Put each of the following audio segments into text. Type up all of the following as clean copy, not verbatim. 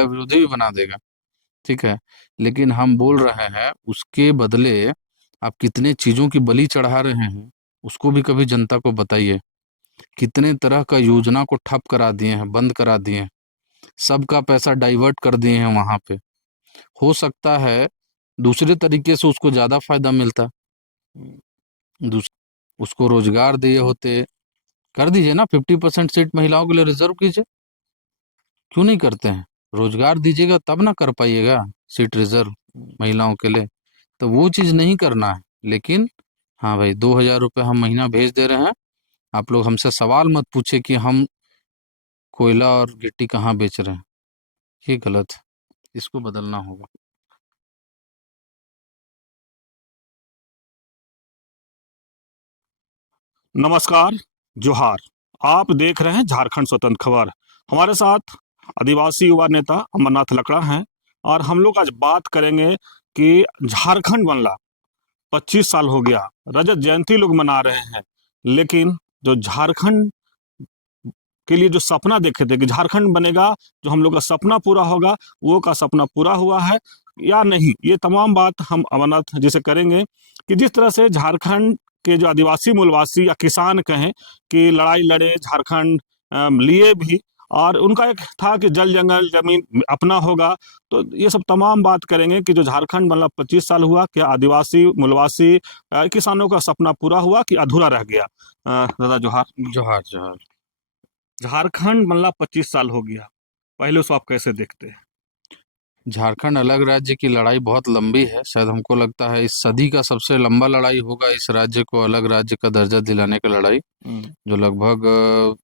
विरोधी भी बना देगा। ठीक है, लेकिन हम बोल रहे हैं उसके बदले आप कितने चीजों की बलि चढ़ा रहे हैं, उसको भी कभी जनता को बताइए। कितने तरह का योजना को ठप करा दिए हैं, बंद करा दिए हैं, सबका पैसा डाइवर्ट कर दिए हैं वहां पे। हो सकता है दूसरे तरीके से उसको ज्यादा फायदा मिलता, दूस, उसको रोजगार दिए होते। कर दीजिए ना, 50% सीट महिलाओं के लिए रिजर्व कीजिए। क्यों नहीं करते हैं? रोजगार दीजिएगा तब ना कर पाइएगा सीट रिजर्व महिलाओं के लिए। तो वो चीज नहीं करना है। लेकिन हाँ भाई, 2,000 रुपये हम महीना भेज दे रहे हैं, आप लोग हमसे सवाल मत पूछे कि हम कोयला और गिट्टी कहाँ बेच रहे हैं। ये गलत है, इसको बदलना होगा। नमस्कार, जोहार। आप देख रहे हैं झारखंड स्वतंत्र खबर। हमारे साथ आदिवासी युवा नेता अमरनाथ लकड़ा हैं और हम लोग आज बात करेंगे कि झारखंड बनला 25 साल हो गया, रजत जयंती लोग मना रहे हैं, लेकिन जो झारखंड के लिए जो सपना देखे थे कि झारखंड बनेगा, जो हम लोग का सपना पूरा होगा, वो का सपना पूरा हुआ है या नहीं, ये तमाम बात हम अमरनाथ जी से करेंगे कि जिस तरह से झारखंड के जो आदिवासी मूलवासी या किसान कहें कि लड़ाई लड़े झारखंड लिए भी, और उनका एक था कि जल जंगल जमीन अपना होगा। तो ये सब तमाम बात करेंगे कि जो झारखंड मतलब 25 साल हुआ, क्या आदिवासी मूलवासी किसानों का सपना पूरा हुआ कि अधूरा रह गया। दादा जोहार। जोहार जोहार। झारखंड मतलब 25 साल हो गया, पहले उसको आप कैसे देखते हैं? झारखंड अलग राज्य की लड़ाई बहुत लंबी है, शायद हमको लगता है इस सदी का सबसे लंबा लड़ाई होगा इस राज्य को अलग राज्य का दर्जा दिलाने की लड़ाई, जो लगभग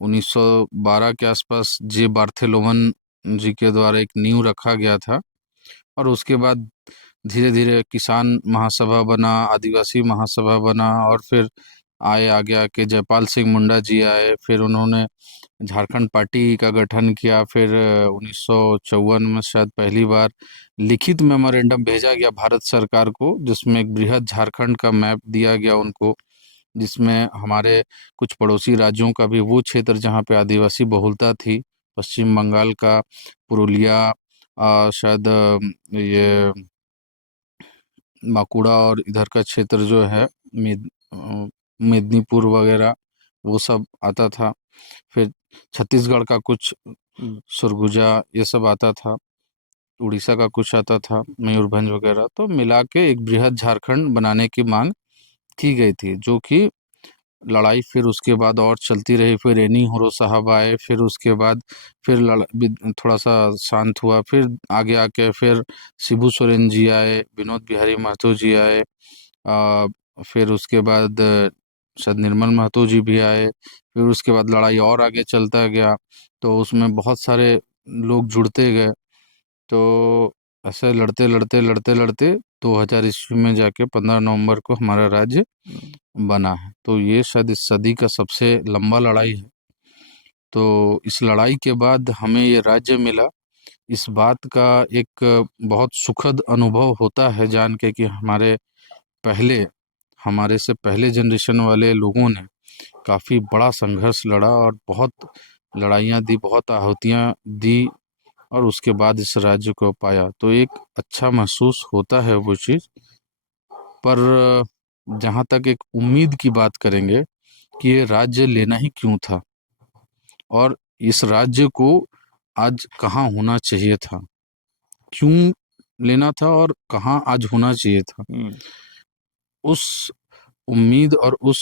1912 के आसपास जे बार्थेलोमन जी के द्वारा एक नींव रखा गया था। और उसके बाद धीरे धीरे किसान महासभा बना, आदिवासी महासभा बना, और फिर आगे आके जयपाल सिंह मुंडा जी आए, फिर उन्होंने झारखंड पार्टी का गठन किया। फिर 1954 में शायद पहली बार लिखित मेमोरेंडम भेजा गया भारत सरकार को, जिसमें एक बृहद झारखंड का मैप दिया गया उनको, जिसमें हमारे कुछ पड़ोसी राज्यों का भी वो क्षेत्र जहाँ पे आदिवासी बहुलता थी, पश्चिम बंगाल का पुरुलिया, शायद ये बांकुड़ा और इधर का क्षेत्र जो है मेदिनीपुर वगैरह, वो सब आता था। फिर छत्तीसगढ़ का कुछ सरगुजा ये सब आता था, उड़ीसा का कुछ आता था, मयूरभंज वगैरह। तो मिला के एक बृहद झारखंड बनाने की मांग की गई थी, जो कि लड़ाई फिर उसके बाद और चलती रही। फिर एनी होरो साहब आए, फिर उसके बाद फिर थोड़ा सा शांत हुआ। फिर आगे आके फिर शिबू सोरेन जी आए, विनोद बिहारी महतो जी आए, आ, फिर उसके बाद शायद निर्मल महतो जी भी आए। फिर उसके बाद लड़ाई और आगे चलता गया, तो उसमें बहुत सारे लोग जुड़ते गए। तो ऐसे लड़ते लड़ते लड़ते लड़ते 2000 ईस्वी में जाके 15 नवंबर को हमारा राज्य बना है। तो ये शायद इस सदी का सबसे लंबा लड़ाई है। तो इस लड़ाई के बाद हमें ये राज्य मिला, इस बात का एक बहुत सुखद अनुभव होता है जान के कि हमारे से पहले जनरेशन वाले लोगों ने काफ़ी बड़ा संघर्ष लड़ा और बहुत लड़ाइयाँ दी, बहुत आहुतियाँ दी, और उसके बाद इस राज्य को पाया। तो एक अच्छा महसूस होता है वो चीज़। पर जहाँ तक एक उम्मीद की बात करेंगे कि ये राज्य लेना ही क्यों था, और इस राज्य को आज कहाँ होना चाहिए था, क्यों लेना था और कहाँ आज होना चाहिए था, उस उम्मीद और उस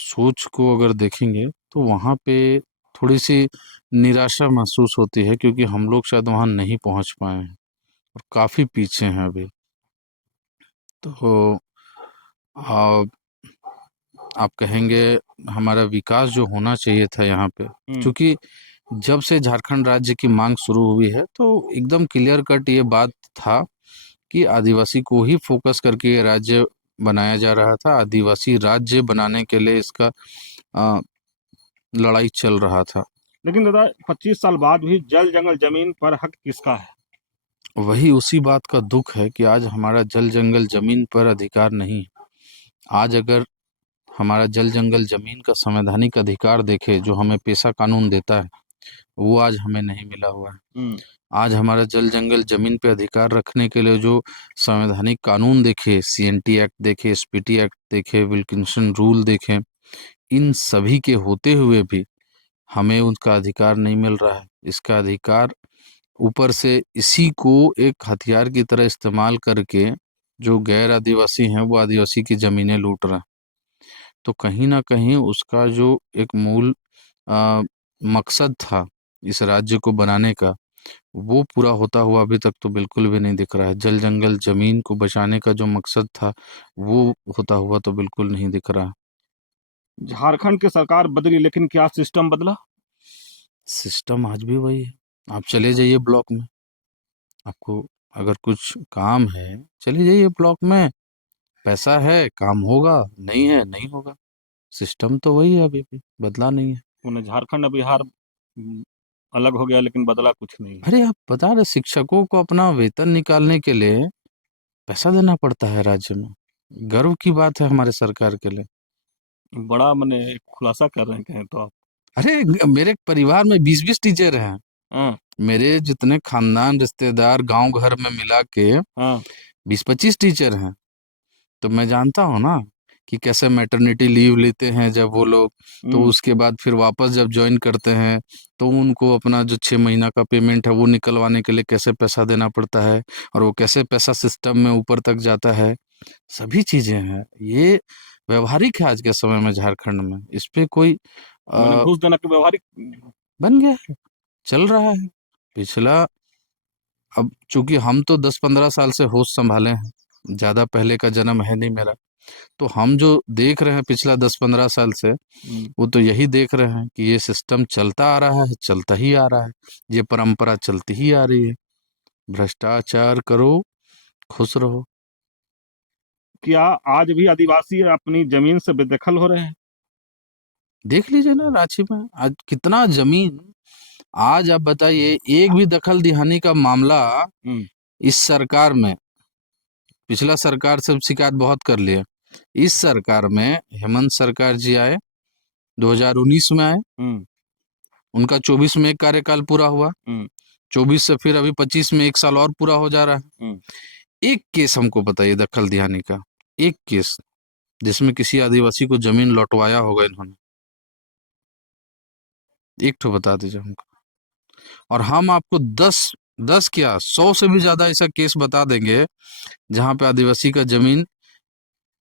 सोच को अगर देखेंगे तो वहाँ पे थोड़ी सी निराशा महसूस होती है, क्योंकि हम लोग शायद वहाँ नहीं पहुँच पाए हैं और काफ़ी पीछे हैं अभी। तो आ, आप कहेंगे हमारा विकास जो होना चाहिए था यहाँ पे, क्योंकि जब से झारखंड राज्य की मांग शुरू हुई है तो एकदम क्लियर कट ये बात था कि आदिवासी को ही फोकस करके ये राज्य बनाया जा रहा था। आदिवासी राज्य बनाने के लिए इसका आ, लड़ाई चल रहा था। लेकिन दादा 25 साल बाद भी जल जंगल जमीन पर हक किसका है? वही उसी बात का दुख है कि आज हमारा जल जंगल जमीन पर अधिकार नहीं है। आज अगर हमारा जल जंगल जमीन का संवैधानिक अधिकार देखे जो हमें पेशा कानून देता है, वो आज हमें नहीं मिला हुआ है। आज हमारा जल जंगल जमीन पे अधिकार रखने के लिए जो संवैधानिक कानून देखे, सीएनटी एक्ट देखे, एसपीटी एक्ट देखे, विल्किंसन रूल देखे, इन सभी के होते हुए भी हमें उनका अधिकार नहीं मिल रहा है। इसका अधिकार ऊपर से इसी को एक हथियार की तरह इस्तेमाल करके जो गैर आदिवासी हैं वो आदिवासी की जमीनें लूट रहे हैं। तो कहीं ना कहीं उसका जो एक मूल मकसद था इस राज्य को बनाने का, वो पूरा होता हुआ अभी तक तो बिल्कुल भी नहीं दिख रहा है। जल जंगल जमीन को बचाने का जो मकसद था वो होता हुआ तो बिल्कुल नहीं दिख रहा। झारखंड की सरकार बदली लेकिन क्या सिस्टम बदला? सिस्टम आज भी वही है। आप चले जाइए ब्लॉक में, आपको अगर कुछ काम है चले जाइए ब्लॉक में, पैसा है काम होगा, नहीं है नहीं होगा। सिस्टम तो वही है, अभी भी बदला नहीं है। उन्हें झारखंड और बिहार अलग हो गया लेकिन बदला कुछ नहीं है। अरे आप बता रहे शिक्षकों को अपना वेतन निकालने के लिए पैसा देना पड़ता है राज्य में। गर्व की बात है हमारे सरकार के लिए। बड़ा मैंने खुलासा कर रहे हैं कहें तो आप। अरे मेरे परिवार में 20-20 टीचर हैं। हाँ मेरे जितने खानदान रिश्तेदार गांव घर में मिला के हाँ 20-25 टीचर हैं। तो मैं जानता हूँ ना कि कैसे मैटरनिटी लीव लेते हैं जब वो लोग, तो उसके बाद फिर वापस जब ज्वाइन करते हैं तो उनको अपना जो 6 महीना का पेमेंट है वो निकलवाने के लिए कैसे पैसा देना पड़ता है, और वो कैसे पैसा सिस्टम में ऊपर तक जाता है। सभी चीजें हैं, ये व्यवहारिक है आज के समय में झारखंड में। इस पे कोई मैंने आ, घूस देना की व्यवहारिक। बन गया है, चल रहा है पिछला। अब चूंकि हम तो 10-15 साल से होश संभाले हैं, ज्यादा पहले का जन्म है नहीं मेरा, तो हम जो देख रहे हैं पिछला 10-15 साल से, वो तो यही देख रहे हैं कि ये सिस्टम चलता आ रहा है, चलता ही आ रहा है, ये परंपरा चलती ही आ रही है। भ्रष्टाचार करो, खुश रहो। क्या आज भी आदिवासी अपनी जमीन से बेदखल हो रहे हैं? देख लीजिए ना रांची में आज कितना जमीन। आज आप बताइए, एक भी दखल दिहानी का मामला इस सरकार में, पिछला सरकार से शिकायत बहुत कर लिए, इस सरकार में हेमंत सरकार जी आए, 2019 में आए, उनका 24 में एक कार्यकाल पूरा हुआ, 24 से फिर अभी 25 में 1 साल और पूरा हो जा रहा है। एक केस हमको बताइए दखल दिहानी का, एक केस जिसमें किसी आदिवासी को जमीन लौटवाया होगा इन्होंने, एक ठो बता दीजिए हमको। और हम आपको 10 क्या 100 से भी ज्यादा ऐसा केस बता देंगे जहां पे आदिवासी का जमीन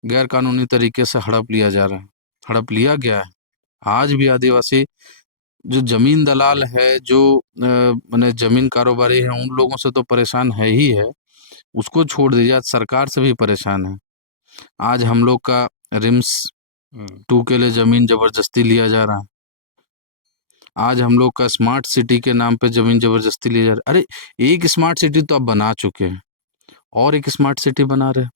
गैर कानूनी तरीके से हड़प लिया जा रहा है, हड़प लिया गया है। आज भी आदिवासी जो जमीन दलाल है, जो माने जमीन कारोबारी है, उन लोगों से तो परेशान है ही है, उसको छोड़ दीजिए आज सरकार से भी परेशान है। आज हम लोग का रिम्स 2 के लिए जमीन जबरदस्ती लिया जा रहा है। आज हम लोग का स्मार्ट सिटी के नाम पे जमीन जबरदस्ती लिया जा रहा है। अरे एक स्मार्ट सिटी तो आप बना चुके हैं, और एक स्मार्ट सिटी बना रहे हैं।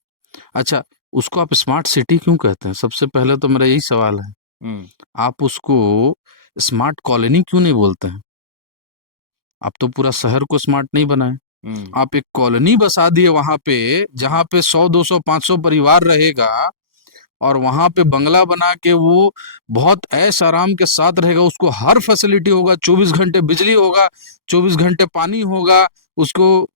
अच्छा, उसको आप स्मार्ट सिटी क्यों कहते हैं? सबसे पहले तो मेरा यही सवाल है। आप उसको स्मार्ट कॉलोनी क्यों नहीं बोलते हैं? आप तो पूरा शहर को स्मार्ट नहीं बनाए, आप एक कॉलोनी बसा दिए वहां पे, जहां पे 100, 200, 500 परिवार रहेगा, और वहां पे बंगला बना के वो बहुत ऐश आराम के साथ रहेगा। उसको हर फैसिलिटी होगा, 24 घंटे बिजली होगा, 24 घंटे पानी होगा, उसको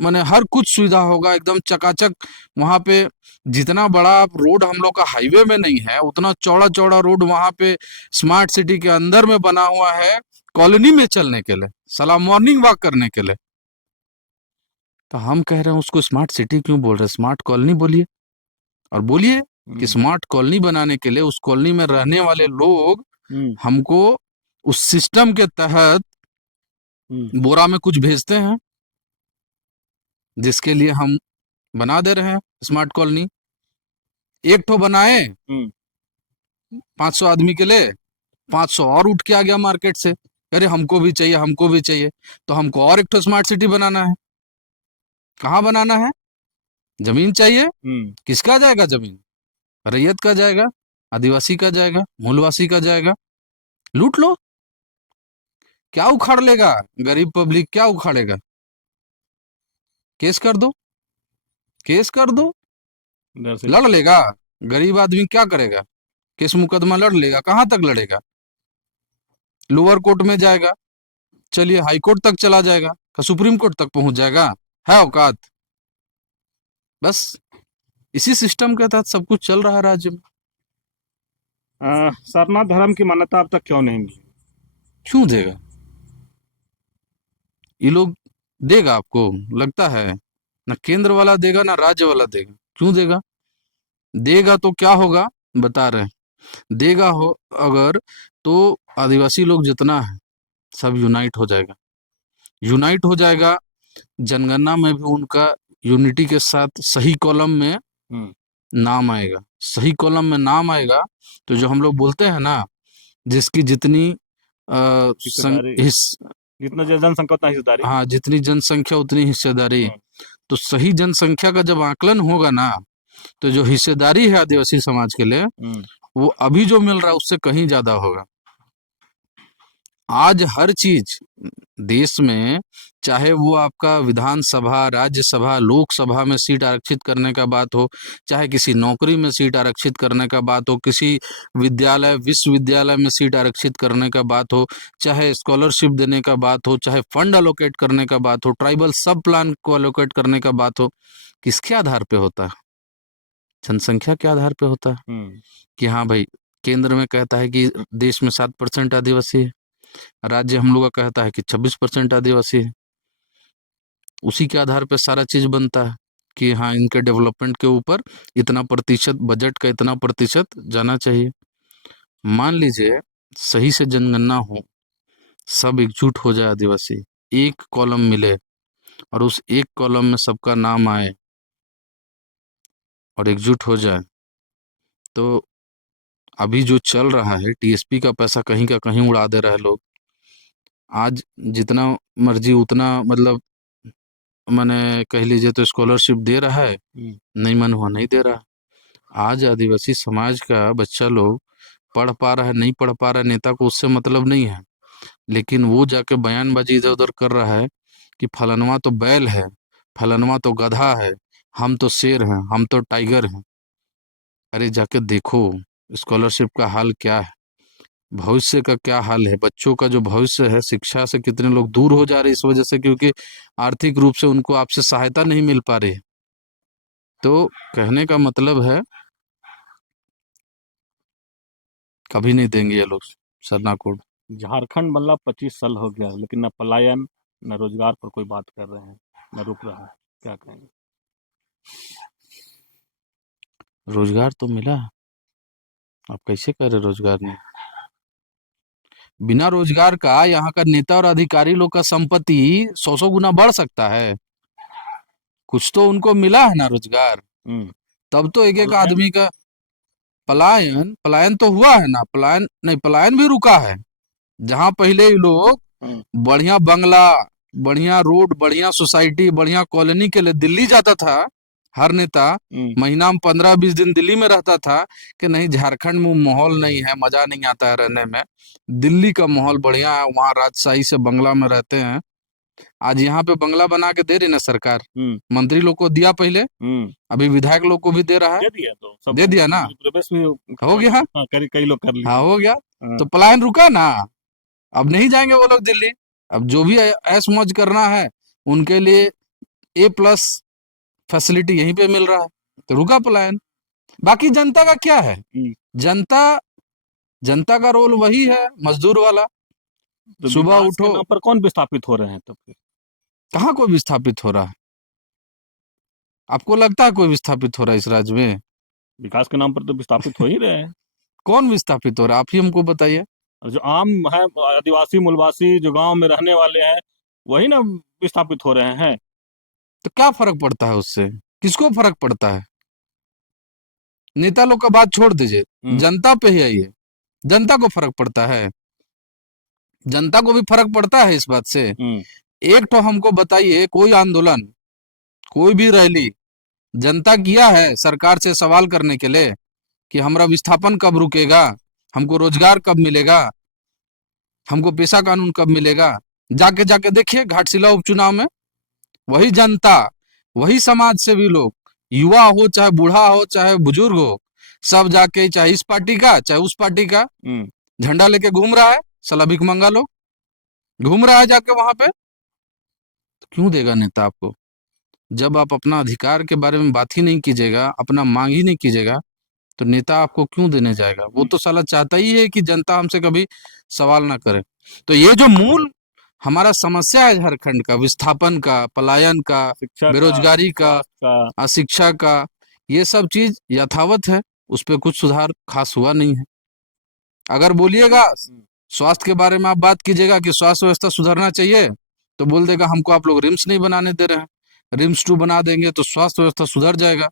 माने हर कुछ सुविधा होगा, एकदम चकाचक। वहां पे जितना बड़ा रोड हम लोग का हाईवे में नहीं है, उतना चौड़ा चौड़ा रोड वहां पे स्मार्ट सिटी के अंदर में बना हुआ है, कॉलोनी में चलने के लिए, साला मॉर्निंग वॉक करने के लिए। तो हम कह रहे हैं उसको स्मार्ट सिटी क्यों बोल रहे हैं? स्मार्ट कॉलोनी बोलिए, और बोलिए कि स्मार्ट कॉलोनी बनाने के लिए उस कॉलोनी में रहने वाले लोग हमको उस सिस्टम के तहत बोरा में कुछ भेजते हैं, जिसके लिए हम बना दे रहे हैं स्मार्ट कॉलोनी। एक तो बनाए 500 आदमी के लिए, 500 और उठ के आ गया मार्केट से, अरे हमको भी चाहिए, हमको भी चाहिए। तो हमको और एक तो स्मार्ट सिटी बनाना है। कहाँ बनाना है? जमीन चाहिए, किसका जाएगा जमीन? रैयत का जाएगा, आदिवासी का जाएगा, मूलवासी का जाएगा। लूट लो। क्या उखाड़ लेगा? गरीब पब्लिक क्या उखाड़ेगा? केस कर दो, केस कर दो, लड़ लेगा। गरीब आदमी क्या करेगा? केस मुकदमा लड़ लेगा, कहाँ तक लड़ेगा? लोअर कोर्ट में जाएगा, चलिए हाई कोर्ट तक चला जाएगा, का सुप्रीम कोर्ट तक पहुंच जाएगा? है औकात? बस इसी सिस्टम के तहत सब कुछ चल रहा है राज्य में। सारनाथ धर्म की मान्यता अब तक क्यों नहीं मिली? क्यों देगा ये लोग? देगा आपको लगता है? ना केंद्र वाला देगा ना राज्य वाला देगा। क्यों देगा? देगा तो क्या होगा बता रहे हैं। देगा हो अगर तो आदिवासी लोग जितना है सब यूनाइट हो जाएगा, यूनाइट हो जाएगा। जनगणना में भी उनका यूनिटी के साथ सही कॉलम में हम्म, नाम आएगा, सही कॉलम में नाम आएगा। तो जो हम लोग बोलते हैं ना, जिसकी जितनी हिस्सेदारी, जितना जनसंख्या उतना हिस्सेदारी। हाँ, जितनी जनसंख्या उतनी हिस्सेदारी। तो सही जनसंख्या का जब आकलन होगा ना, तो जो हिस्सेदारी है आदिवासी समाज के लिए, वो अभी जो मिल रहा है उससे कहीं ज्यादा होगा। आज हर चीज देश में, चाहे वो आपका विधानसभा, राज्यसभा, लोकसभा में सीट आरक्षित करने का बात हो, चाहे किसी नौकरी में सीट आरक्षित करने का बात हो, किसी विद्यालय विश्वविद्यालय में सीट आरक्षित करने का बात हो, चाहे स्कॉलरशिप देने का बात हो, चाहे फंड अलोकेट करने का बात हो, ट्राइबल सब प्लान को अलोकेट करने का बात हो, किसके आधार पे होता है? जनसंख्या के आधार पे होता है कि हाँ भाई, केंद्र में कहता है कि देश में 7% आदिवासी है, राज्य हम लोग का कहता है कि 26% आदिवासी है। उसी के आधार पे सारा चीज बनता है कि हाँ, इनके डेवलपमेंट के ऊपर इतना प्रतिशत, बजट का इतना प्रतिशत जाना चाहिए। मान लीजिए सही से जनगणना हो, सब एकजुट हो जाए, आदिवासी एक कॉलम मिले और उस एक कॉलम में सबका नाम आए और एकजुट हो जाए, तो अभी जो चल रहा है टीएसपी का पैसा कहीं का कहीं उड़ा दे रहे हैं लोग। आज जितना मर्जी उतना, मतलब मैंने कह लीजिए तो स्कॉलरशिप दे रहा है, नहीं मन हुआ नहीं दे रहा। आज आदिवासी समाज का बच्चा लोग पढ़ पा रहा है नहीं पढ़ पा रहा है, नेता को उससे मतलब नहीं है, लेकिन वो जाके बयानबाजी इधर उधर कर रहा है कि फलनवा तो बैल है, फलनवा तो गधा है, हम तो शेर हैं, हम तो टाइगर हैं। अरे जाके देखो स्कॉलरशिप का हाल क्या है, भविष्य का क्या हाल है, बच्चों का जो भविष्य है, शिक्षा से कितने लोग दूर हो जा रहे इस वजह से, क्योंकि आर्थिक रूप से उनको आपसे सहायता नहीं मिल पा रही है। तो कहने का मतलब है कभी नहीं देंगे ये लोग सरना कोड। झारखंड मतलब 25 साल हो गया, लेकिन न पलायन न रोजगार पर कोई बात कर रहे हैं, न रुक रहा है, क्या कहेंगे? रोजगार तो मिला, आप कैसे कह रहे रोजगार नहीं? बिना रोजगार का यहाँ का नेता और अधिकारी लोग का संपत्ति 100 गुना बढ़ सकता है? कुछ तो उनको मिला है ना रोजगार, तब तो एक एक पलायन, आदमी का पलायन, पलायन तो हुआ है ना, पलायन नहीं, पलायन भी रुका है। जहां पहले ही लोग बढ़िया बंगला, बढ़िया रोड, बढ़िया सोसाइटी, बढ़िया कॉलोनी के लिए दिल्ली जाता था, हर नेता महीना में 15-20 दिन दिल्ली में रहता था कि नहीं झारखंड में माहौल नहीं है, मजा नहीं आता है रहने में, दिल्ली का माहौल बढ़िया है, वहाँ राजशाही से बंगला में रहते हैं। आज यहाँ पे बंगला बना के दे रही ना सरकार, मंत्री लोग को दिया पहले, अभी विधायक लोग को भी दे रहा है, दे दिया तो सब, दे दिया ना, प्रवेश भी हो गया। हाँ, कई लोग कर लिए। हाँ हो गया, हाँ। तो पलायन रुका ना, अब नहीं जाएंगे वो लोग दिल्ली। अब जो भी ऐश मौज करना है उनके लिए A+ फैसिलिटी यहीं पे मिल रहा है, तो रुका पलायन। बाकी जनता का क्या है? जनता, जनता का रोल वही है मजदूर वाला, तो सुबह विकास के उठो। नाम पर कौन विस्थापित हो रहे हैं तब फिर? कहाँ कोई विस्थापित हो रहा है? आपको लगता है कोई विस्थापित हो रहा है इस राज्य में? विकास के नाम पर तो विस्थापित हो ही रहे हैं। कौन विस्थापित हो रहा है आप ही हमको बताइए। और जो आम है, आदिवासी मूलवासी जो गांव में रहने वाले हैं, वही ना विस्थापित हो रहे हैं। तो क्या फर्क पड़ता है उससे? किसको फर्क पड़ता है? नेता लोग का बात छोड़ दीजिए, जनता पे ही आइए, जनता को फर्क पड़ता है? जनता को भी फर्क पड़ता है इस बात से। एक तो हमको बताइए, कोई आंदोलन, कोई भी रैली जनता किया है सरकार से सवाल करने के लिए कि हमारा विस्थापन कब रुकेगा, हमको रोजगार कब मिलेगा, हमको पेशा कानून कब मिलेगा? जाके जाके देखिए घाटशिला उपचुनाव में वही जनता, वही समाज सेवी लोग, युवा हो चाहे बूढ़ा हो चाहे बुजुर्ग हो, सब जाके चाहे इस पार्टी का चाहे उस पार्टी का झंडा लेके घूम रहा है, साला भिखमंगा लोग घूम रहा है जाके वहां पे। तो क्यों देगा नेता आपको? जब आप अपना अधिकार के बारे में बात ही नहीं कीजिएगा, अपना मांग ही नहीं कीजिएगा, तो नेता आपको क्यों देने जाएगा? वो तो साला चाहता ही है कि जनता हमसे कभी सवाल ना करे। तो ये जो मूल हमारा समस्या है झारखंड का, विस्थापन का, पलायन का, शिक्षा का, बेरोजगारी का, स्वास्थ्य का, अशिक्षा का, ये सब चीज यथावत है, उस पर कुछ सुधार खास हुआ नहीं है। अगर बोलिएगा स्वास्थ्य के बारे में, आप बात कीजिएगा कि स्वास्थ्य व्यवस्था सुधरना चाहिए, तो बोल देगा हमको आप लोग रिम्स नहीं बनाने दे रहे हैं, रिम्स 2 बना देंगे तो स्वास्थ्य व्यवस्था सुधर जाएगा।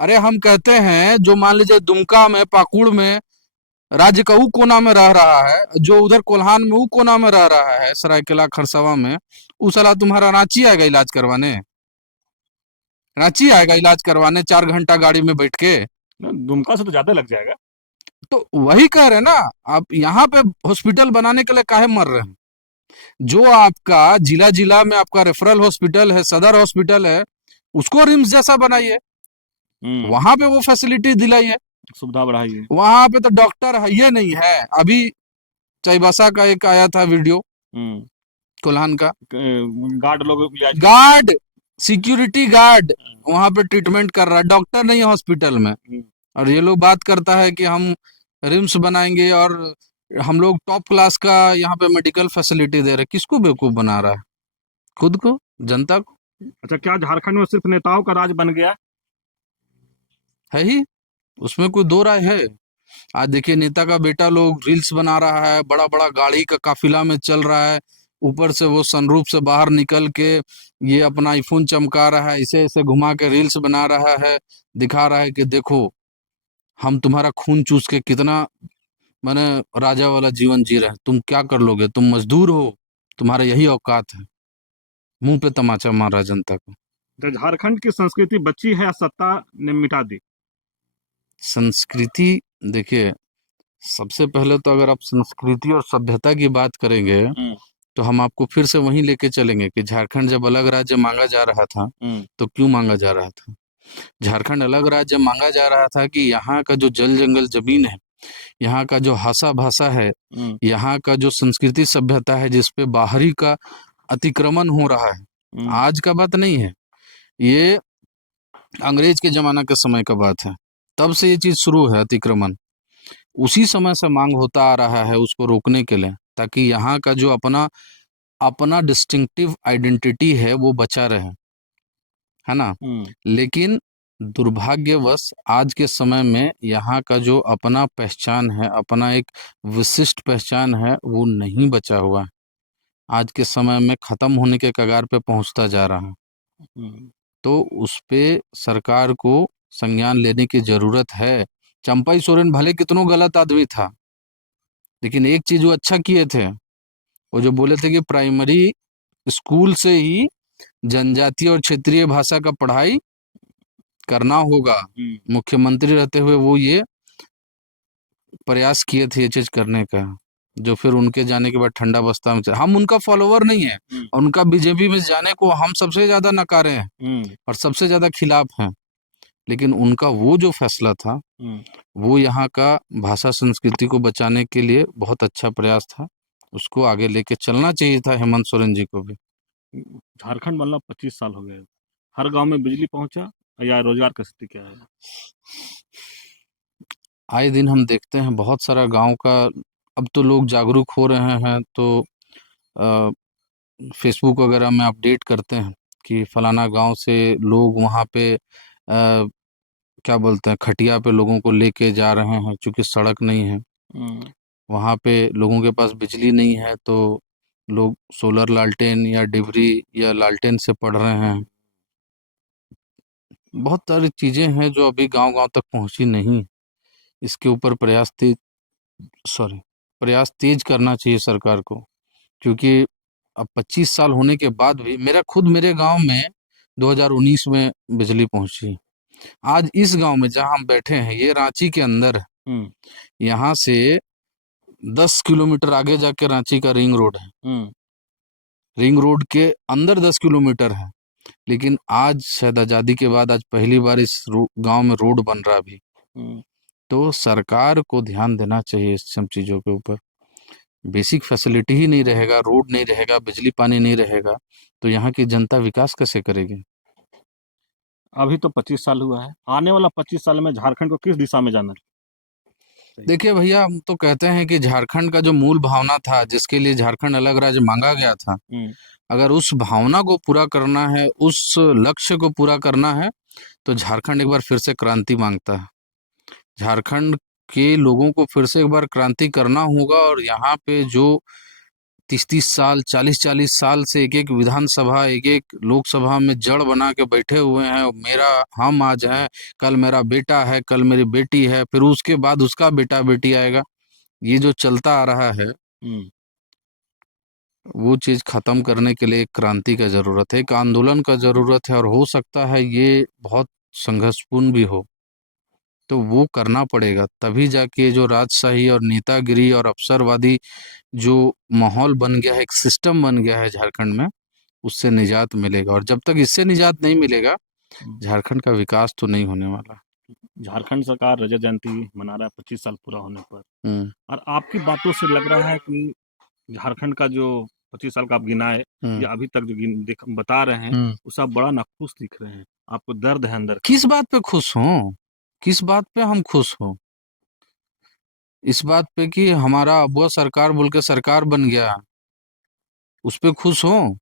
अरे हम कहते हैं जो मान लीजिए दुमका में, पाकुड़ में, राज्य का ऊ कोना में रह रहा है, जो उधर कोल्हान में ऊ कोना में रह रहा है, सरायकेला खरसावा में, उ साला तुम्हारा रांची आएगा इलाज करवाने? रांची आएगा इलाज करवाने 4 घंटा गाड़ी में बैठ के? दुमका से तो ज्यादा लग जाएगा। तो वही कह रहे हैं ना, आप यहाँ पे हॉस्पिटल बनाने के लिए काहे मर रहे हैं? जो आपका जिला जिला में आपका रेफरल हॉस्पिटल है, सदर हॉस्पिटल है, उसको रिम्स जैसा बनाइए, वहां पे वो फैसिलिटी दिलाइए, सुविधा बढ़ाइए। वहां पे तो डॉक्टर है ये नहीं है। अभी चाईबासा का एक आया था वीडियो, कोल्हान का, गार्ड लोग, गार्ड, सिक्योरिटी गार्ड वहां पे ट्रीटमेंट कर रहा है, डॉक्टर नहीं है हॉस्पिटल में। और ये लोग बात करता है कि हम रिम्स बनाएंगे और हम लोग टॉप क्लास का यहाँ पे मेडिकल फैसिलिटी दे रहे। किसको बेवकूफ बना रहा है? खुद को, जनता को। अच्छा, क्या झारखंड में सिर्फ नेताओं का राज बन गया? है ही, उसमें कोई दो राय है? आज देखिए नेता का बेटा लोग रील्स बना रहा है, बड़ा बड़ा गाड़ी का काफिला में चल रहा है, ऊपर से वो सनरूफ से बाहर निकल के ये अपना आईफोन चमका रहा है, इसे ऐसे घुमा के रील्स बना रहा है, दिखा रहा है कि देखो हम तुम्हारा खून चूस के कितना मैंने राजा वाला जीवन जी रहे हैं, तुम क्या कर लोगे, तुम मजदूर हो, तुम्हारा यही औकात है। मुंह पे तमाचा मार रहा है जनता को। तो झारखंड की संस्कृति बची है या सत्ता ने मिटा दी? संस्कृति, देखिए सबसे पहले तो अगर आप संस्कृति और सभ्यता की बात करेंगे तो हम आपको फिर से वहीं लेके चलेंगे कि झारखंड जब अलग राज्य मांगा जा रहा था तो क्यों मांगा जा रहा था? झारखंड अलग राज्य मांगा जा रहा था कि यहाँ का जो जल जंगल जमीन है, यहाँ का जो भाषा भाषा है, यहाँ का जो संस्कृति सभ्यता है, जिसपे बाहरी का अतिक्रमण हो रहा है, आज का बात नहीं है, ये अंग्रेज के जमाना के समय का बात है, तब से ये चीज शुरू है अतिक्रमण। उसी समय से मांग होता आ रहा है उसको रोकने के लिए, ताकि यहाँ का जो अपना अपना डिस्टिंक्टिव आइडेंटिटी है वो बचा रहे, है ना। लेकिन दुर्भाग्यवश आज के समय में यहाँ का जो अपना पहचान है, अपना एक विशिष्ट पहचान है, वो नहीं बचा हुआ है, आज के समय में खत्म होने के कगार पे पहुंचता जा रहा है। तो उस पे सरकार को संज्ञान लेने की जरूरत है। चंपई सोरेन भले कितनों गलत आदमी था, लेकिन एक चीज वो अच्छा किए थे, वो जो बोले थे कि प्राइमरी स्कूल से ही जनजातीय और क्षेत्रीय भाषा का पढ़ाई करना होगा। मुख्यमंत्री रहते हुए वो ये प्रयास किए थे ये चीज करने का, जो फिर उनके जाने के बाद ठंडा बस्ता में चला। हम उनका फॉलोवर नहीं है, उनका बीजेपी में जाने को हम सबसे ज्यादा नकारे हैं और सबसे ज्यादा खिलाफ हैं, लेकिन उनका वो जो फैसला था वो यहाँ का भाषा संस्कृति को बचाने के लिए बहुत अच्छा प्रयास था, उसको आगे लेके चलना चाहिए था हेमंत सोरेन जी को भी। झारखंड बनना 25 साल हो गए, हर गांव में बिजली पहुंचा या रोजगार की स्थिति क्या है? आए दिन हम देखते हैं बहुत सारा गांव का, अब तो लोग जागरूक हो रहे हैं, तो फेसबुक वगैरह में अपडेट करते हैं कि फलाना गांव से लोग वहाँ पे क्या बोलते हैं, खटिया पे लोगों को लेके जा रहे हैं, क्योंकि सड़क नहीं है वहाँ पे, लोगों के पास बिजली नहीं है, तो लोग सोलर लालटेन या डिबरी या लालटेन से पढ़ रहे हैं। बहुत सारी चीजें हैं जो अभी गांव-गांव तक पहुंची नहीं, इसके ऊपर प्रयास तेज करना चाहिए सरकार को, क्योंकि अब 25 साल होने के बाद भी मेरे गांव में 2019 में बिजली पहुंची। आज इस गांव में जहां हम बैठे हैं, ये रांची के अंदर है, यहाँ से 10 किलोमीटर आगे जाके रांची का रिंग रोड है, रिंग रोड के अंदर 10 किलोमीटर है, लेकिन आज शायद आजादी के बाद आज पहली बार इस गांव में रोड बन रहा भी। तो सरकार को ध्यान देना चाहिए इस सब चीज़ों के ऊपर। बेसिक फैसिलिटी ही नहीं रहेगा, रोड नहीं रहेगा, बिजली पानी नहीं रहेगा, तो यहाँ की जनता विकास कैसे करेगी? अभी तो 25 साल हुआ है, आने वाला 25 साल में झारखंड को किस दिशा में जाना चाहिए? देखिए भैया, हम तो कहते हैं कि झारखंड का जो मूल भावना था, जिसके लिए झारखंड अलग राज्य मांगा गया था, अगर उस भावना को पूरा करना है, उस लक्ष्य को पूरा करना है, तो झारखंड एक बार फिर से क्रांति मांगता है। झारखंड के लोगों को फिर से एक बार क्रांति करना होगा, और यहाँ पे जो 30-30 साल, 40-40 साल से एक एक विधानसभा, एक एक लोकसभा में जड़ बना के बैठे हुए हैं, मेरा हम आज हैं, कल मेरा बेटा है, कल मेरी बेटी है, फिर उसके बाद उसका बेटा बेटी आएगा, ये जो चलता आ रहा है, वो चीज़ खत्म करने के लिए एक क्रांति का ज़रूरत है, एक आंदोलन का ज़रूरत है, और हो सकता है ये बहुत संघर्षपूर्ण भी हो। तो वो करना पड़ेगा, तभी जाके जो राजशाही और नेतागिरी और अवसरवादी जो माहौल बन गया है, एक सिस्टम बन गया है झारखंड में, उससे निजात मिलेगा। और जब तक इससे निजात नहीं मिलेगा, झारखंड का विकास तो नहीं होने वाला। झारखंड सरकार रजत जयंती मना रहा है 25 साल पूरा होने पर, हम्म और आपकी बातों से लग रहा है कि झारखंड का जो 25 साल का आप गिनाए या अभी तक जो बता रहे हैं, उससे आप बड़ा नाखुश दिख रहे हैं, आपको दर्द है अंदर का। किस बात पे खुश हों? किस बात पे हम खुश हों? इस बात पे कि हमारा अबुआ सरकार बोल के सरकार बन गया, उस पे खुश हों?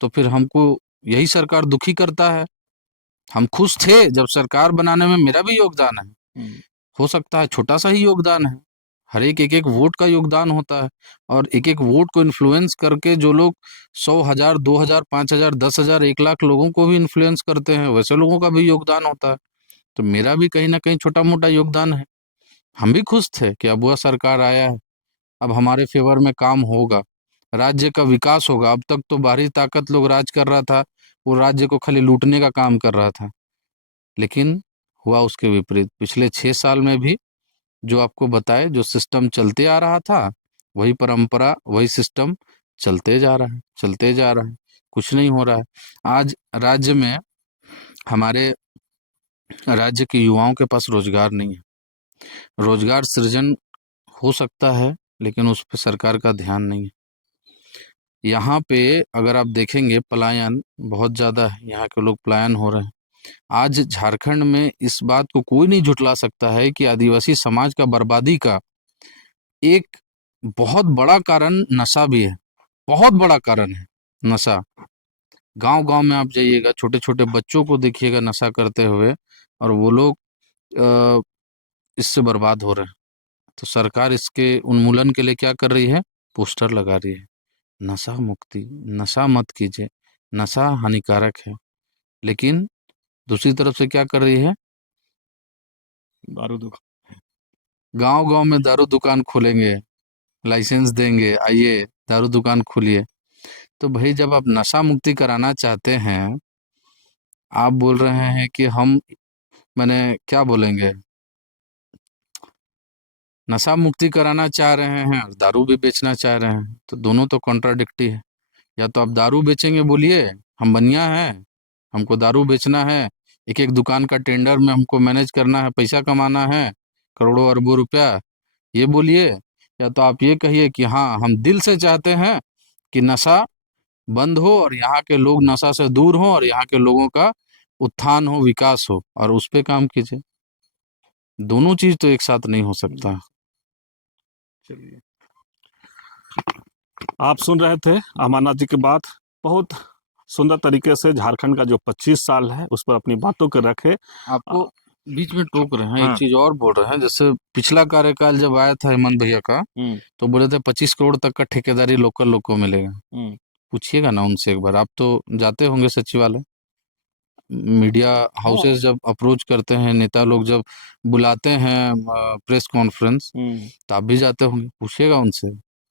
तो फिर हमको यही सरकार दुखी करता है। हम खुश थे जब सरकार बनाने में, मेरा भी योगदान है, हो सकता है छोटा सा ही योगदान है, हर एक एक वोट का योगदान होता है, और एक एक वोट को इन्फ्लुएंस करके जो लोग 100,000, 2,000, 5,000, 10,000, 1 लाख लोगों को भी इन्फ्लुएंस करते हैं, वैसे लोगों का भी योगदान होता है। तो मेरा भी कहीं ना कहीं छोटा मोटा योगदान है। हम भी खुश थे कि अब वह सरकार आया है, अब हमारे फेवर में काम होगा, राज्य का विकास होगा। अब तक तो बाहरी ताकत लोग राज कर रहा था, वो राज्य को खाली लूटने का काम कर रहा था, लेकिन हुआ उसके विपरीत। पिछले 6 साल में भी जो आपको बताए, जो सिस्टम चलते आ रहा था, वही परंपरा, वही सिस्टम चलते जा रहा है, चलते जा रहा है, कुछ नहीं हो रहा है। आज राज्य में, हमारे राज्य के युवाओं के पास रोजगार नहीं है। रोजगार सृजन हो सकता है, लेकिन उस पर सरकार का ध्यान नहीं है। यहाँ पे अगर आप देखेंगे, पलायन बहुत ज़्यादा है, यहाँ के लोग पलायन हो रहे हैं। आज झारखंड में इस बात को कोई नहीं झुठला सकता है कि आदिवासी समाज का बर्बादी का एक बहुत बड़ा कारण नशा भी है, बहुत बड़ा कारण है नशा। गांव-गांव में आप जाइएगा, छोटे-छोटे बच्चों को देखिएगा नशा करते हुए, और वो लोग अ, इससे बर्बाद हो रहे हैं। तो सरकार इसके उन्मूलन के लिए क्या कर रही है? पोस्टर लगा रही है, नशा मुक्ति, नशा मत कीजिए, नशा हानिकारक है। लेकिन दूसरी तरफ से क्या कर रही है? दारू दुकान। गांव-गांव में दारू दुकान खोलेंगे, लाइसेंस देंगे, आइए दारू दुकान खोलिए। तो भाई, जब आप नशा मुक्ति कराना चाहते हैं, आप बोल रहे हैं कि हम, मैंने क्या बोलेंगे, नशा मुक्ति कराना चाह रहे हैं और दारू भी बेचना चाह रहे हैं, तो दोनों तो कॉन्ट्राडिक्टी है। या तो आप दारू बेचेंगे, बोलिए हम बनिया हैं, हमको दारू बेचना है, एक एक दुकान का टेंडर में हमको मैनेज करना है, पैसा कमाना है, करोड़ों अरबों रुपया, ये बोलिए। या तो आप ये कहिए कि हाँ, हम दिल से चाहते हैं कि नशा बंद हो, और यहाँ के लोग नशा से दूर हों, और यहाँ के लोगों का उत्थान हो, विकास हो, और उस पे काम कीजिए। दोनों चीज तो एक साथ नहीं हो सकता। चलिए, आप सुन रहे थे अमरनाथ जी की बात। बहुत सुंदर तरीके से झारखंड का जो 25 साल है उस पर अपनी बातों को रखे। आपको बीच में टोक रहे हैं, एक हाँ। चीज और बोल रहे हैं। जैसे पिछला कार्यकाल जब आया था हेमंत भैया का, तो बोले थे 25 करोड़ तक का ठेकेदारी लोकल लोग को मिलेगा। पूछिएगा ना उनसे एक बार, आप तो जाते होंगे सचिवालय, मीडिया हाउसेस जब अप्रोच करते हैं, नेता लोग जब बुलाते हैं प्रेस कॉन्फ्रेंस, तो आप भी जाते होंगे, पूछिएगा उनसे,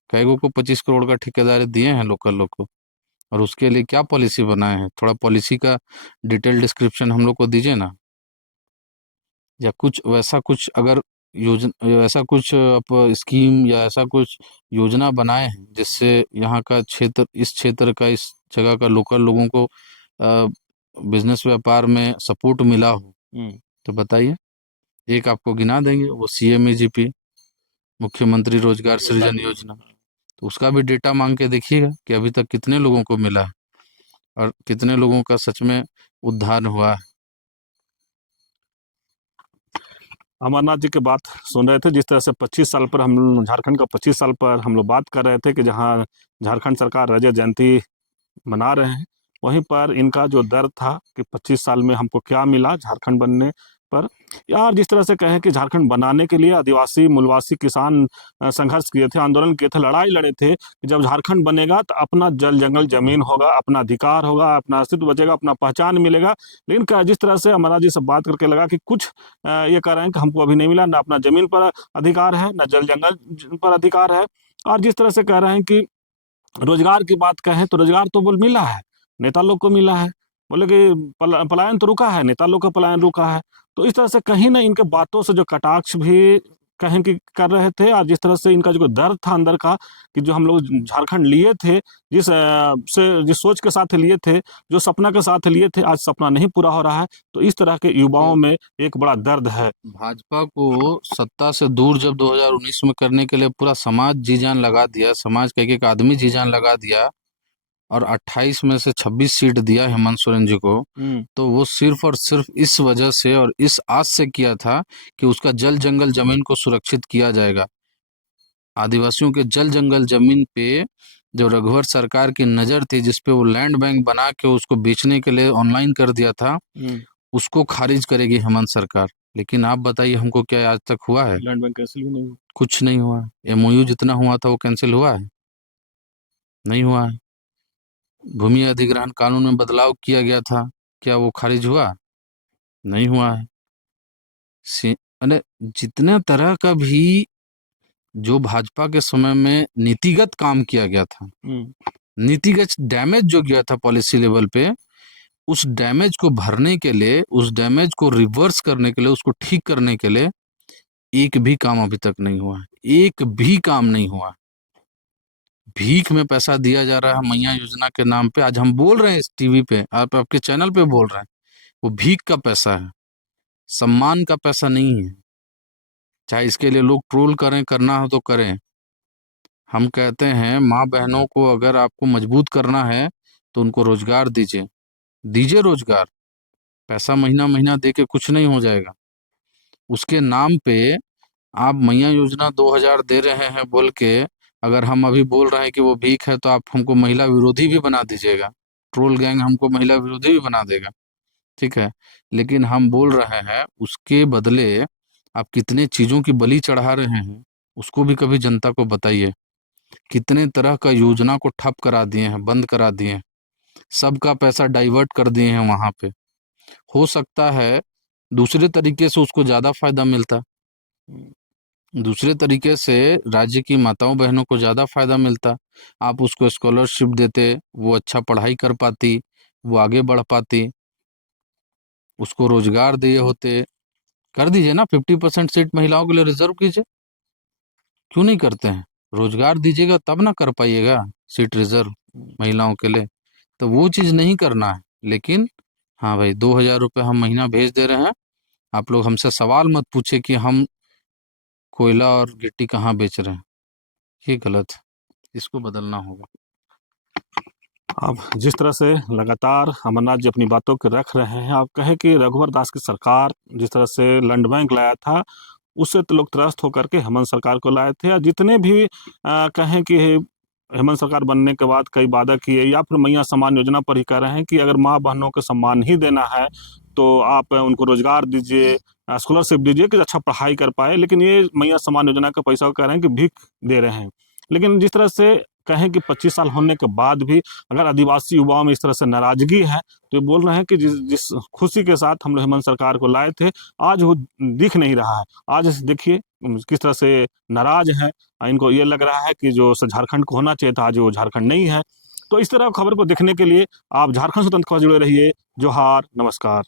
कईगो को 25 करोड़ का ठेकेदारी दिए हैं लोकल लोग को, और उसके लिए क्या पॉलिसी बनाए हैं? थोड़ा पॉलिसी का डिटेल डिस्क्रिप्शन हम लोग को दीजिए ना, या कुछ वैसा कुछ अगर योजना, ऐसा कुछ आप स्कीम या ऐसा कुछ योजना बनाए हैं जिससे यहाँ का क्षेत्र, इस क्षेत्र का, इस जगह का लोकल लोगों को बिजनेस व्यापार में सपोर्ट मिला हो, तो बताइए। एक आपको गिना देंगे, वो CMAGP, मुख्यमंत्री रोजगार सृजन योजना। तो उसका भी डेटा मांग के देखिएगा कि अभी तक कितने लोगों को मिला है और कितने लोगों का सच में उद्धार हुआ है। अमरनाथ जी की बात सुन रहे थे, जिस तरह से 25 साल पर हम झारखंड का 25 साल पर हम लोग बात कर रहे थे कि जहाँ झारखंड सरकार रजत जयंती मना रहे हैं, वहीं पर इनका जो दर्द था कि 25 साल में हमको क्या मिला झारखंड बनने पर। यार जिस तरह से कहें कि झारखंड बनाने के लिए आदिवासी मूलवासी किसान संघर्ष किए थे, आंदोलन किए थे, लड़ाई लड़े थे कि जब झारखंड बनेगा तो अपना जल जंगल जमीन होगा, अपना अधिकार होगा, अपना अस्तित्व बचेगा, अपना पहचान मिलेगा। लेकिन जिस तरह से अमरनाथ जी से बात करके लगा कि कुछ ये कह रहे हैं कि हमको अभी नहीं मिला, ना अपना जमीन पर अधिकार है, ना जल जंगल पर अधिकार है। और जिस तरह से कह रहे हैं कि रोजगार की बात कहें तो रोजगार तो बोल मिला है, नेता लोग को मिला है। बोले कि पलायन तो रुका है, नेता लोग का पलायन रुका है। तो इस तरह से कहीं ना इनके बातों से जो कटाक्ष भी कहें कि कर रहे थे, और जिस तरह से इनका जो दर्द था अंदर का कि जो हम लोग झारखंड लिए थे, जिस सोच के साथ लिए थे, जो सपना के साथ लिए थे, आज सपना नहीं पूरा हो रहा है। तो इस तरह के युवाओं में एक बड़ा दर्द है। भाजपा को सत्ता से दूर जब 2019 में करने के लिए पूरा समाज जी जान लगा दिया, समाज का एक एक आदमी जी जान लगा दिया, और 28 में से 26 सीट दिया हेमंत सोरेन जी को, तो वो सिर्फ और सिर्फ इस वजह से और इस आस से किया था कि उसका जल जंगल जमीन को सुरक्षित किया जाएगा। आदिवासियों के जल जंगल जमीन पे जो रघुवर सरकार की नजर थी, जिसपे वो लैंड बैंक बना के उसको बेचने के लिए ऑनलाइन कर दिया था, उसको खारिज करेगी हेमंत सरकार। लेकिन आप बताइए हमको क्या आज तक हुआ है? लैंड बैंक कैंसिल भी नहीं हुआ, कुछ नहीं हुआ। MOU जितना हुआ था वो कैंसिल हुआ है? नहीं हुआ है। भूमि अधिग्रहण कानून में बदलाव किया गया था, क्या वो खारिज हुआ? नहीं हुआ है। अरे जितने तरह का भी जो भाजपा के समय में नीतिगत काम किया गया था, नीतिगत डैमेज जो गया था पॉलिसी लेवल पे, उस डैमेज को भरने के लिए, उस डैमेज को रिवर्स करने के लिए, उसको ठीक करने के लिए एक भी काम अभी तक नहीं हुआ है। एक भी काम नहीं हुआ। भीख में पैसा दिया जा रहा है मैया योजना के नाम पे। आज हम बोल रहे हैं इस टीवी पे, आप आपके चैनल पे बोल रहे हैं, वो भीख का पैसा है, सम्मान का पैसा नहीं है। चाहे इसके लिए लोग ट्रोल करें, करना हो तो करें। हम कहते हैं माँ बहनों को अगर आपको मजबूत करना है तो उनको रोजगार दीजिए, दीजिए रोजगार। पैसा महीना महीना दे के कुछ नहीं हो जाएगा। उसके नाम पे आप मैया योजना 2000 दे रहे हैं बोल के, अगर हम अभी बोल रहे हैं कि वो भीख है, तो आप हमको महिला विरोधी भी बना दीजिएगा। ट्रोल गैंग हमको महिला विरोधी भी बना देगा, ठीक है। लेकिन हम बोल रहे हैं उसके बदले आप कितने चीजों की बलि चढ़ा रहे हैं, उसको भी कभी जनता को बताइए। कितने तरह का योजना को ठप करा दिए हैं, बंद करा दिए हैं, सबका पैसा डाइवर्ट कर दिए हैं वहां पे। हो सकता है दूसरे तरीके से उसको ज्यादा फायदा मिलता, दूसरे तरीके से राज्य की माताओं बहनों को ज्यादा फायदा मिलता। आप उसको स्कॉलरशिप देते, वो अच्छा पढ़ाई कर पाती, वो आगे बढ़ पाती, उसको रोजगार दिए होते। कर दीजिए ना, 50% सीट महिलाओं के लिए रिजर्व कीजिए। क्यों नहीं करते हैं? रोजगार दीजिएगा तब ना कर पाइएगा सीट रिजर्व महिलाओं के लिए। तो वो चीज नहीं करना है। लेकिन हाँ भाई, 2000 रुपये हम महीना भेज दे रहे हैं, आप लोग हमसे सवाल मत पूछे कि हम कोयला और गिट्टी कहाँ बेच रहे हैं। ये गलत है, इसको बदलना होगा। अब जिस तरह से लगातार अमरनाथ जी अपनी बातों को रख रहे हैं, आप कहें कि रघुवर दास की सरकार जिस तरह से लैंड बैंक लाया था, उससे तो लोग त्रस्त होकर के हेमंत सरकार को लाए थे। और जितने भी कहें कि हेमंत सरकार बनने के बाद कई वादा किए, या फिर मैया सम्मान योजना पर ही कह रहे हैं कि अगर माँ बहनों को सम्मान ही देना है तो आप उनको रोजगार दीजिए, स्कॉलरशिप दीजिए कि अच्छा पढ़ाई कर पाए। लेकिन ये मैया सम्मान योजना का पैसा वो कह रहे हैं कि भीख दे रहे हैं। लेकिन जिस तरह से कहें कि 25 साल होने के बाद भी अगर आदिवासी युवाओं में इस तरह से नाराजगी है, तो ये बोल रहे हैं कि जिस जिस खुशी के साथ हम लोग हेमंत सरकार को लाए थे, आज वो दिख नहीं रहा है। आज देखिए किस तरह से नाराज है। इनको ये लग रहा है कि जो झारखंड को होना चाहिए था, आज वो झारखंड नहीं है। तो इस तरह खबर को देखने के लिए आप झारखंड स्वतंत्र खबर जुड़े रहिए। जोहार, नमस्कार।